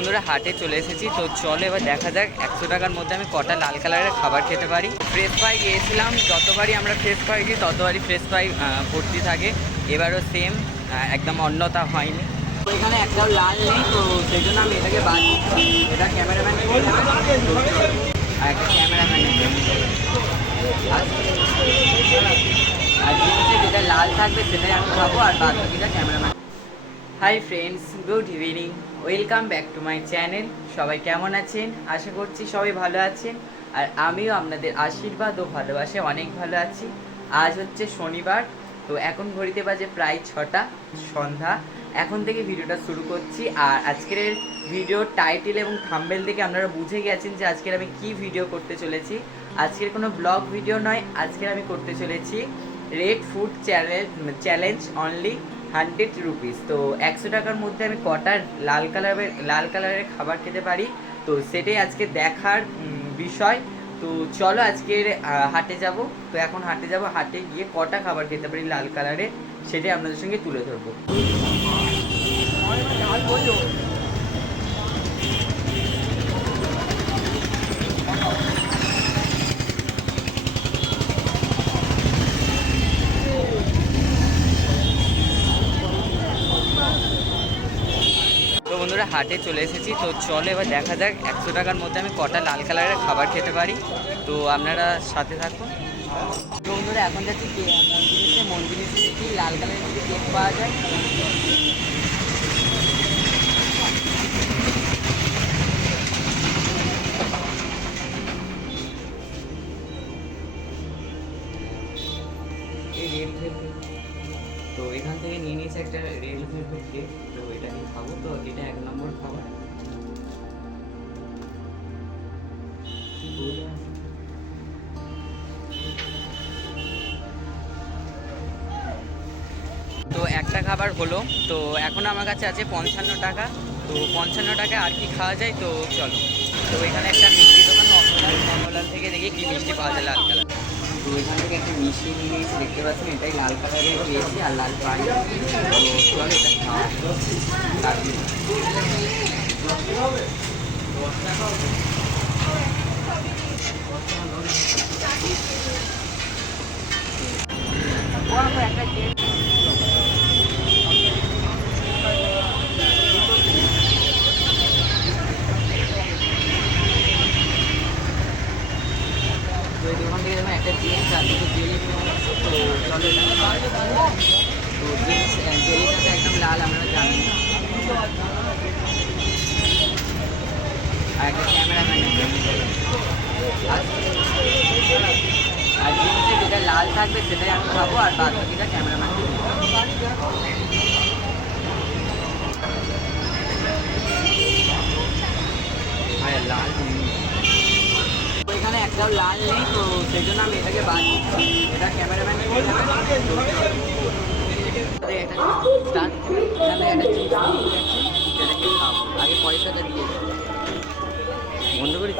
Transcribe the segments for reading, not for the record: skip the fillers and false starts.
বন্ধুরা হাটে চলে এসেছি, তো চলো এবার দেখা যাক 100 টাকার মধ্যে আমি কটা লাল কালারের খাবার খেতে পারি। ফ্রেশ ফ্রাই গিয়েছিলাম, যতবারই আমরা ফ্রেশ ফ্রাই দিই ততবারই ফ্রেশ ফ্রাই ভর্তি থাকে। এবারও সেম, একদম অন্যতা হয়নি। তো এখানে একটাও লাল নেই, তো সেই জন্য আমি এটাকে বাদ দিচ্ছি। এটা ক্যামেরাম্যান আর একটা ক্যামেরাম্যান আর জিনিসে যেটা লাল থাকবে সেটাই আমি খাবো, আর বাদ বাকিটা cameraman. Hi friends, good evening, welcome back to my channel. সবাই কেমন আছেন? আশা করছি সবাই ভালো আছেন, আর আমিও আপনাদের আশীর্বাদ ও ভালোবাসে অনেক ভালো আছি। আজ হচ্ছে শনিবার, তো এখন ঘড়িতে বাজে প্রায় 6টা সন্ধ্যা। এখন থেকে ভিডিওটা শুরু করছি। আর আজকের ভিডিওর টাইটেল এবং থাম্বনেল থেকে আপনারা বুঝে গেছেন যে আজকের আমি কি ভিডিও করতে চলেছি। আজকের কোনো ব্লগ ভিডিও নয়, আজকের আমি করতে চলেছি red food challenge only 100 rupees. তো 100 টাকার মধ্যে আমি কটা লাল কালারের খাবার খেতে পারি, তো সেটাই আজকে দেখার বিষয়। তো চলো আজকের হাটে যাব। তো এখন হাটে যাব, হাটে গিয়ে কটা খাবার খেতে পারি লাল কালারের সেটাই আপনাদের সঙ্গে তুলে ধরবো। তো বন্ধুরা হাটে চলে এসেছি, তো চলো এবার দেখা যাক 100 টাকার মধ্যে আমি কটা লাল কালারের খাবার খেতে পারি। তো আপনারা সাথে থাকুন। তো বন্ধুরা এখন যাচ্ছি মন্দিরে কি লাল কালারের কিছু কেক পাওয়া যায়। এই রেড ভেলভেট, তো এখান থেকে নিয়ে নিয়েছে একটা রেড ভেলভেট কেক, তো এটা আমি খাবো। তো এটা 1 নম্বর খাবার। তো একটা খাবার হলো, তো এখন আমার কাছে আছে 55 টাকা। তো 55 টাকায় আর কি খাওয়া যায়, তো চলো। তো এখানে একটা মিষ্টি দোকান, নন্দলাল থেকে দেখি কি মিষ্টি পাওয়া যায় লাল কালার। তো এখান থেকে একটা মিষ্টি নিয়ে এসে দেখতে পাচ্ছেন, এটাই লাল কালারের পেয়েছি আর লাল পাই। তো চলো এটা খাওয়া। একটা দোকান থেকে যখন একটা জিন্স আর দুটো জেলি তো চলো এটা। তো জিন্স জেলিটা তো একদম লাল, আমরা জানি। আর একটা ক্যামেরাম্যান আর জিন্সে যেটা লাল থাকবে সেটাই আমি খাবো, আর বাদ বাকিটা ক্যামেরাম্যান। হ্যাঁ লাল, এখানে একটাও লাল নেই, তো সেই জন্য আমি এটাকে বাদ দিচ্ছি। এটা ক্যামেরাম্যান আগে পয়সাটা দিয়ে বন্ধ করি।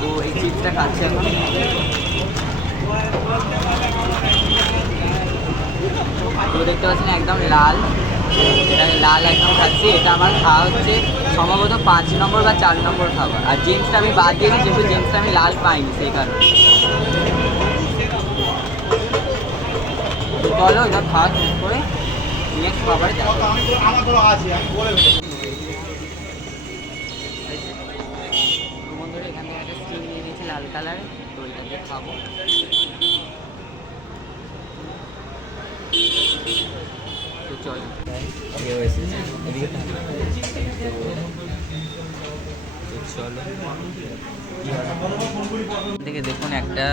তো এই চিপসটা খাচ্ছে এখন। তো দেখতে পাচ্ছেন একদম লাল, এটা লাল একদম খাচ্ছি। এটা আমার খাওয়া হচ্ছে সম্ভবত 5 নম্বর বা 4 নম্বর খাবার। আর জেমসটা আমি বাদ দিয়েছি, যেহেতু জেমসটা আমি লাল পাইনি সেই কারণে। চলো এটা খাওয়া শেষ করে নেক্সট খাবারে যাবো। বন্ধুরা এখান থেকে একটা স্টিম নিয়ে নিয়েছি লাল কালারে, তো এটাকে খাবো। তো চলো থেকে দেখুন একটা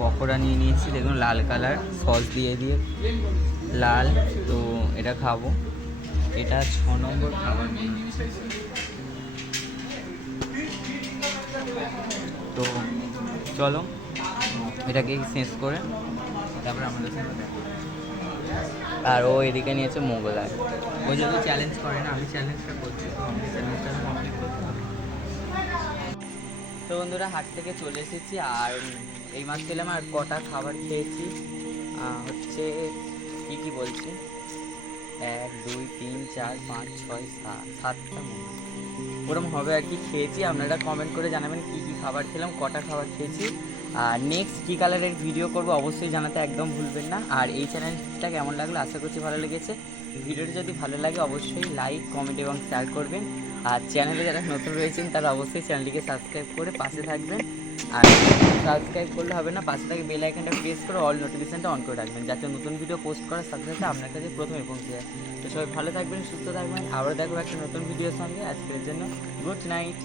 পকোড়া নিয়ে নিয়েছি, দেখুন লাল কালার সস দিয়ে দিয়ে লাল। তো এটা খাবো, এটা 6 নম্বর খাবার। তো চলো এটাকে শেষ করে তারপরে আমাদের সাথে। আর ও এদিকে নিয়েছে মোগলাই। ও যদি চ্যালেঞ্জ করে না, আমি চ্যালেঞ্জটা করছি, তো আমি চ্যালেঞ্জটা কমপ্লিট করতে হবে। তো বন্ধুরা হাট থেকে চলে এসেছি, আর এই মাস পেলাম আর কটা খাবার খেয়েছি হচ্ছে কি বলছি। সাতটা মোমো ওরম হবে আর কি খেয়েছি। আপনারা কমেন্ট করে জানাবেন কী কী খাবার খেলাম, কটা খাবার খেয়েছি, আর নেক্সট কী কালারের ভিডিও করব অবশ্যই জানাতে একদম ভুলবেন না। আর এই চ্যানেলটা কেমন লাগলো আশা করছি ভালো লেগেছে। ভিডিওটি যদি ভালো লাগে অবশ্যই লাইক, কমেন্ট এবং শেয়ার করবেন। আর চ্যানেলে যারা নতুন রয়েছেন তারা অবশ্যই চ্যানেলটিকে সাবস্ক্রাইব করে পাশে থাকবেন। আর সাবস্ক্রাইব করলে হবে না, পাশে থেকে বেল আইকনটা প্রেস করে অল নোটিফিকেশানটা অন করে রাখবেন, যাতে নতুন ভিডিও পোস্ট করার সাথে সাথে আপনার কাছে প্রথমে পৌঁছে যায়। তো সবাই ভালো থাকবেন, সুস্থ থাকবেন, আবার দেখো একটা নতুন ভিডিওর সঙ্গে। আজকের জন্য গুড নাইট।